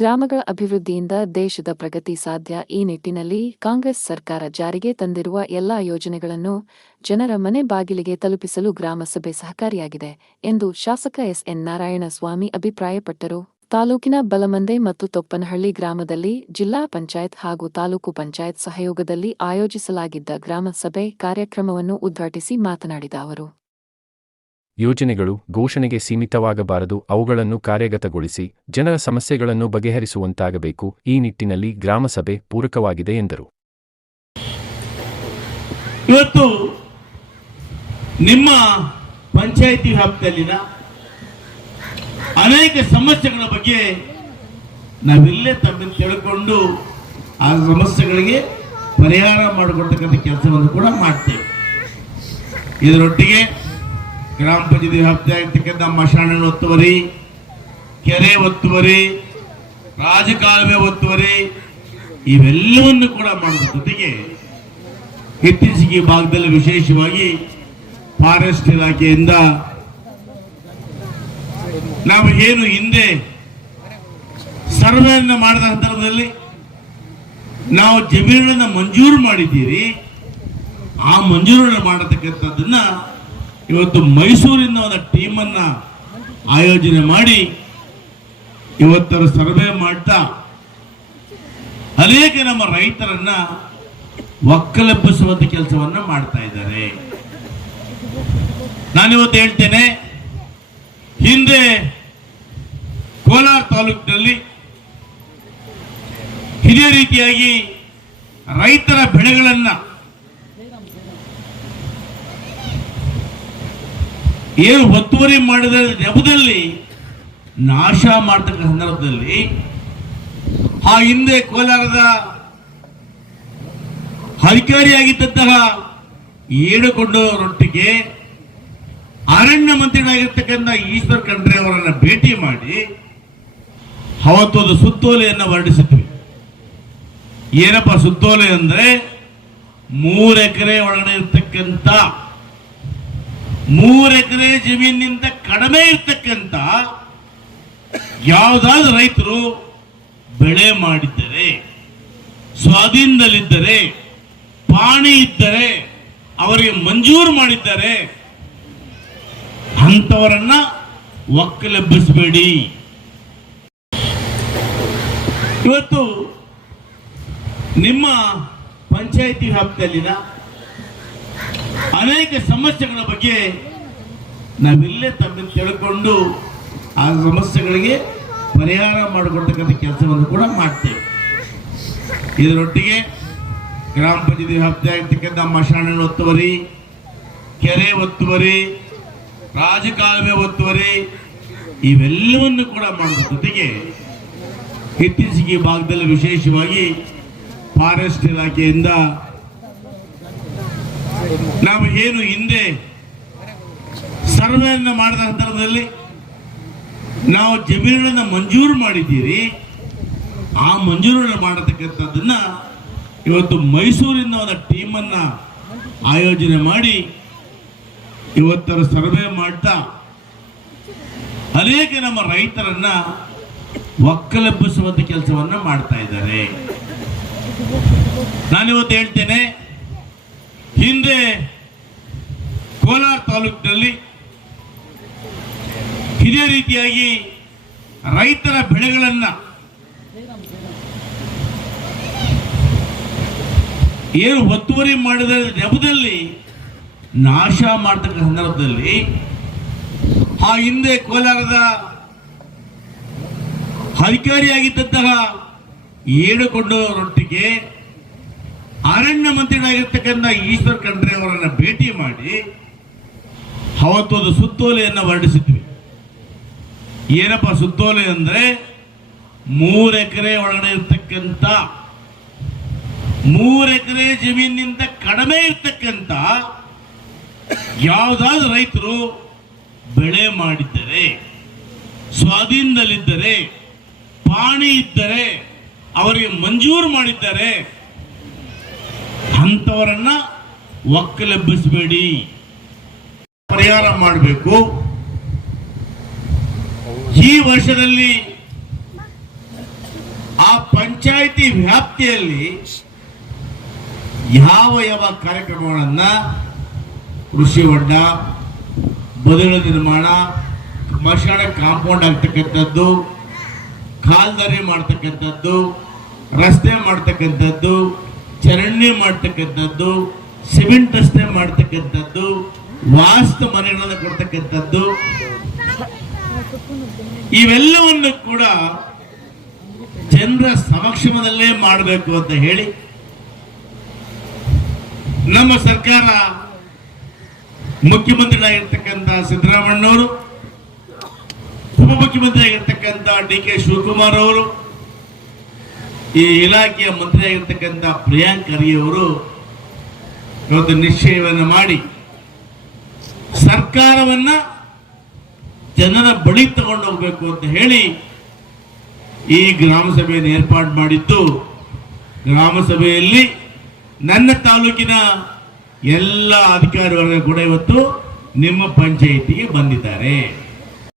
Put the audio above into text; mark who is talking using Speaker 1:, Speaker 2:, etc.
Speaker 1: ಗ್ರಾಮಗಳ ಅಭಿವೃದ್ಧಿಯಿಂದ ದೇಶದ ಪ್ರಗತಿ ಸಾಧ್ಯ ಈ ನಿಟ್ಟಿನಲ್ಲಿ ಕಾಂಗ್ರೆಸ್ ಸರ್ಕಾರ ಜಾರಿಗೆ ತಂದಿರುವ ಎಲ್ಲಾ ಯೋಜನೆಗಳನ್ನು ಜನರ ಮನೆ ಬಾಗಿಲಿಗೆ ತಲುಪಿಸಲು ಗ್ರಾಮಸಭೆ ಸಹಕಾರಿಯಾಗಿದೆ ಎಂದು ಶಾಸಕ ಎಸ್ಎನ್ ನಾರಾಯಣಸ್ವಾಮಿ ಅಭಿಪ್ರಾಯಪಟ್ಟರು. ತಾಲೂಕಿನ ಬಲಮಂದೆ ಮತ್ತು ತೊಪ್ಪನಹಳ್ಳಿ ಗ್ರಾಮದಲ್ಲಿ ಜಿಲ್ಲಾ ಪಂಚಾಯತ್ ಹಾಗೂ ತಾಲೂಕು ಪಂಚಾಯತ್ ಸಹಯೋಗದಲ್ಲಿ ಆಯೋಜಿಸಲಾಗಿದ್ದ ಗ್ರಾಮಸಭೆ ಕಾರ್ಯಕ್ರಮವನ್ನು ಉದ್ಘಾಟಿಸಿ ಮಾತನಾಡಿದ ಅವರು.
Speaker 2: ಯೋಜನೆಗಳು ಘೋಷಣೆಗೆ ಸೀಮಿತವಾಗಬಾರದು, ಅವುಗಳನ್ನು ಕಾರ್ಯಗತಗೊಳಿಸಿ ಜನರ ಸಮಸ್ಯೆಗಳನ್ನು ಬಗೆಹರಿಸುವಂತಾಗಬೇಕು, ಈ ನಿಟ್ಟಿನಲ್ಲಿ ಗ್ರಾಮಸಭೆ ಪೂರಕವಾಗಿದೆ ಎಂದರು.
Speaker 3: ಇವತ್ತು ನಿಮ್ಮ ಪಂಚಾಯಿತಿ ವ್ಯಾಪ್ತಿಯಲ್ಲಿನ ಅನೇಕ ಸಮಸ್ಯೆಗಳ ಬಗ್ಗೆ ನಾವಿಲ್ಲೇ ತಮ್ಮನ್ನು ತಿಳ್ಕೊಂಡು ಆ ಸಮಸ್ಯೆಗಳಿಗೆ ಪರಿಹಾರ ಮಾಡಿಕೊಡ್ತಕ್ಕಂಥ ಕೆಲಸವನ್ನು ಕೂಡ ಮಾಡ್ತೇವೆ. ಇದರೊಟ್ಟಿಗೆ ಗ್ರಾಮ ಪಂಚಾಯತಿ ವ್ಯಾಪ್ತಿಯಾಗಿರ್ತಕ್ಕಂಥ ಮಶಾಣ ಒತ್ತುವರಿ, ಕೆರೆ ಒತ್ತುವರಿ, ರಾಜಕಾಲುವೆ ಒತ್ತುವರಿ, ಇವೆಲ್ಲವನ್ನು ಕೂಡ ಮಾಡುವ ಜೊತೆಗೆ ಇತ್ತೀಚೆಗೆ ಭಾಗದಲ್ಲಿ ವಿಶೇಷವಾಗಿ ಫಾರೆಸ್ಟ್ ಇಲಾಖೆಯಿಂದ ನಾವು ಏನು ಹಿಂದೆ ಸರ್ವೆಯನ್ನು ಮಾಡಿದ ಸಂದರ್ಭದಲ್ಲಿ ನಾವು ಜಮೀನನ್ನು ಮಂಜೂರು ಮಾಡಿದ್ದೀರಿ. ಆ ಮಂಜೂರನ್ನು ಮಾಡತಕ್ಕಂಥದ್ದನ್ನ ಇವತ್ತು ಮೈಸೂರಿನ ಒಂದು ಟೀಮನ್ನು ಆಯೋಜನೆ ಮಾಡಿ ಇವತ್ತರ ಸರ್ವೆ ಮಾಡ್ತಾ ಅನೇಕ ನಮ್ಮ ರೈತರನ್ನ ಒಕ್ಕಲೆಬ್ಬಿಸುವಂತ ಕೆಲಸವನ್ನ ಮಾಡ್ತಾ ಇದ್ದಾರೆ. ನಾನಿವತ್ತು ಹೇಳ್ತೇನೆ, ಹಿಂದೆ ಕೋಲಾರ ತಾಲೂಕಿನಲ್ಲಿ ಇದೇ ರೀತಿಯಾಗಿ ರೈತರ ಬೆಳೆಗಳನ್ನ ಏನು ಒತ್ತುವರಿ ಮಾಡಿದ ನೆಪದಲ್ಲಿ ನಾಶ ಮಾಡ್ತಕ್ಕ ಸಂದರ್ಭದಲ್ಲಿ ಆ ಹಿಂದೆ ಕೋಲಾರದ ಅಧಿಕಾರಿಯಾಗಿದ್ದಂತಹ ಏಡುಕೊಂಡವರೊಟ್ಟಿಗೆ ಅರಣ್ಯ ಮಂತ್ರಿಗಳಾಗಿರ್ತಕ್ಕಂಥ ಈಶ್ವರ್ ಖಂಡ್ರೆ ಅವರನ್ನು ಭೇಟಿ ಮಾಡಿ ಅವತ್ತು ಒಂದು ಸುತ್ತೋಲೆಯನ್ನು ಹೊರಡಿಸಿದ್ವಿ. ಏನಪ್ಪ ಸುತ್ತೋಲೆ ಅಂದ್ರೆ ಮೂರು ಎಕರೆ ಒಳಗಡೆ ಇರ್ತಕ್ಕಂಥ ಮೂರು ಎಕರೆ ಜಮೀನಿನಿಂದ ಕಡಿಮೆ ಇರ್ತಕ್ಕಂಥ ಯಾವುದಾದ್ರೂ ರೈತರು ಬೆಳೆ ಮಾಡಿದ್ದರೆ, ಸ್ವಾಧೀನದಲ್ಲಿದ್ದರೆ, ಪಾಣಿ ಇದ್ದರೆ, ಅವರಿಗೆ ಮಂಜೂರು ಮಾಡಿದ್ದಾರೆ, ಅಂಥವರನ್ನ ಒಕ್ಕಲೆಬ್ಬಿಸಬೇಡಿ. ಇವತ್ತು ನಿಮ್ಮ ಪಂಚಾಯಿತಿ ವ್ಯಾಪ್ತಿಯಲ್ಲಿನ ಅನೇಕ ಸಮಸ್ಯೆಗಳ ಬಗ್ಗೆ ನಾವಿಲ್ಲೇ ತಮ್ಮನ್ನು ತಿಳ್ಕೊಂಡು ಆ ಸಮಸ್ಯೆಗಳಿಗೆ ಪರಿಹಾರ ಮಾಡಿಕೊಡ್ತಕ್ಕಂಥ ಕೆಲಸವನ್ನು ಕೂಡ ಮಾಡ್ತೇವೆ. ಇದರೊಟ್ಟಿಗೆ ಗ್ರಾಮ ಪಂಚಾಯತಿ ವ್ಯಾಪ್ತಿಯಾಗಿರ್ತಕ್ಕಂಥ ಮಶಾಣ ಒತ್ತುವರಿ, ಕೆರೆ ಒತ್ತುವರಿ, ರಾಜಕಾಲುವೆ ಒತ್ತುವರಿ ಇವೆಲ್ಲವನ್ನು ಕೂಡ ಮಾಡುವ ಜೊತೆಗೆ ಇತ್ತೀಚೆಗೆ ಭಾಗದಲ್ಲಿ ವಿಶೇಷವಾಗಿ ಫಾರೆಸ್ಟ್ ಇಲಾಖೆಯಿಂದ ನಾವು ಏನು ಹಿಂದೆ ಸರ್ವೆಯನ್ನು ಮಾಡಿದ ಸಂದರ್ಭದಲ್ಲಿ ನಾವು ಜಮೀನನ್ನು ಮಂಜೂರು ಮಾಡಿದ್ದೀರಿ. ಆ ಮಂಜೂರನ್ನು ಮಾಡತಕ್ಕಂಥದ್ದನ್ನ ಇವತ್ತು ಮೈಸೂರಿನ ಒಂದು ಟೀಮನ್ನು ಆಯೋಜನೆ ಮಾಡಿ ಇವತ್ತರ ಸರ್ವೆ ಮಾಡ್ತಾ ಅನೇಕ ನಮ್ಮ ರೈತರನ್ನ ಒಕ್ಕಲೆಬ್ಬಿಸುವಂತ ಕೆಲಸವನ್ನ ಮಾಡ್ತಾ ಇದ್ದಾರೆ. ನಾನಿವತ್ತು ಹೇಳ್ತೇನೆ ಹಿಂದೆ ಕೋಲಾರ ತಾಲೂಕಿನಲ್ಲಿ ಇದೇ ರೀತಿಯಾಗಿ ರೈತರ ಬೆಳೆಗಳನ್ನು ಏನು ಒತ್ತುವರಿ ಮಾಡಿದ ನೆಪದಲ್ಲಿ ನಾಶ ಮಾಡತಕ್ಕ ಸಂದರ್ಭದಲ್ಲಿ ಆ ಹಿಂದೆ ಕೋಲಾರದ ಅಧಿಕಾರಿಯಾಗಿದ್ದಂತಹ ಏಡುಕೊಂಡವರೊಟ್ಟಿಗೆ ಅರಣ್ಯ ಮಂತ್ರಿಗಳಾಗಿರ್ತಕ್ಕಂಥ ಈಶ್ವರ್ ಖಂಡ್ರೆ ಅವರನ್ನ ಭೇಟಿ ಮಾಡಿ ಅವತ್ತೊಂದು ಸುತ್ತೋಲೆಯನ್ನು ಹೊರಡಿಸಿದ್ವಿ. ಏನಪ್ಪ ಸುತ್ತೋಲೆ ಅಂದ್ರೆ ಮೂರು ಎಕರೆ ಒಳಗಡೆ ಇರ್ತಕ್ಕಂಥ, ಮೂರು ಎಕರೆ ಜಮೀನಿನಿಂದ ಕಡಿಮೆ ಇರ್ತಕ್ಕಂಥ ಯಾವುದಾದ್ರೂ ರೈತರು ಬೆಳೆ ಮಾಡಿದ್ದರೆ, ಸ್ವಾಧೀನದಲ್ಲಿದ್ದರೆ, ಪಾಣಿ ಇದ್ದರೆ, ಅವರಿಗೆ ಮಂಜೂರು ಮಾಡಿದ್ದಾರೆ ಅಂಥವರನ್ನ ಒಕ್ಕಲೆಬ್ಬಿಸಬೇಡಿ. ಪರಿಹಾರ ಮಾಡಬೇಕು. ಈ ವರ್ಷದಲ್ಲಿ ಆ ಪಂಚಾಯಿತಿ ವ್ಯಾಪ್ತಿಯಲ್ಲಿ ಯಾವ ಯಾವ ಕಾರ್ಯಕ್ರಮಗಳನ್ನ ಕೃಷಿ ಹೊಂಡ ಬದುಗಳ ನಿರ್ಮಾಣ ಮಶಾಣ ಕಾಂಪೌಂಡ್ ಆಗ್ತಕ್ಕಂಥದ್ದು ಕಾಲ್ದಾರಿ ಮಾಡ್ತಕ್ಕಂಥದ್ದು, ರಸ್ತೆ ಮಾಡ್ತಕ್ಕಂಥದ್ದು ಚರಂಡಿ ಮಾಡ್ತಕ್ಕಂಥದ್ದು ಸಿಮೆಂಟ್ ರಸ್ತೆ ಮಾಡ್ತಕ್ಕಂಥದ್ದು, ವಾಸ್ತು ಮನೆಗಳನ್ನು ಕೊಡ್ತಕ್ಕಂಥದ್ದು. ಇವೆಲ್ಲವನ್ನು ಕೂಡ ಜನರ ಸಮಕ್ಷಮದಲ್ಲೇ ಮಾಡಬೇಕು ಅಂತ ಹೇಳಿ ನಮ್ಮ ಸರ್ಕಾರ ಮುಖ್ಯಮಂತ್ರಿಗಳಾಗಿರ್ತಕ್ಕಂಥ ಸಿದ್ದರಾಮಣ್ಣವರು ಉಪಮುಖ್ಯಮಂತ್ರಿಯಾಗಿರ್ತಕ್ಕಂಥ ಡಿ ಕೆ ಶಿವಕುಮಾರ್ ಅವರು ಈ ಇಲಾಖೆಯ ಮಂತ್ರಿಯಾಗಿರ್ತಕ್ಕಂಥ ಪ್ರಿಯಾಂಕ್ ಖರ್ಗೆಯವರು ಇವತ್ತು ನಿಶ್ಚಯವನ್ನು ಮಾಡಿ, ಸರ್ಕಾರವನ್ನ ಜನರ ಬಳಿ ತಗೊಂಡು ಹೋಗಬೇಕು ಅಂತ ಹೇಳಿ ಈ ಗ್ರಾಮ ಸಭೆಯನ್ನು ಏರ್ಪಾಡು ಮಾಡಿದ್ದು ಗ್ರಾಮ ಸಭೆಯಲ್ಲಿ ನನ್ನ ತಾಲೂಕಿನ ಎಲ್ಲ ಅಧಿಕಾರಿಗಳು ಕೂಡ ಇವತ್ತು ನಿಮ್ಮ ಪಂಚಾಯಿತಿಗೆ ಬಂದಿದ್ದಾರೆ.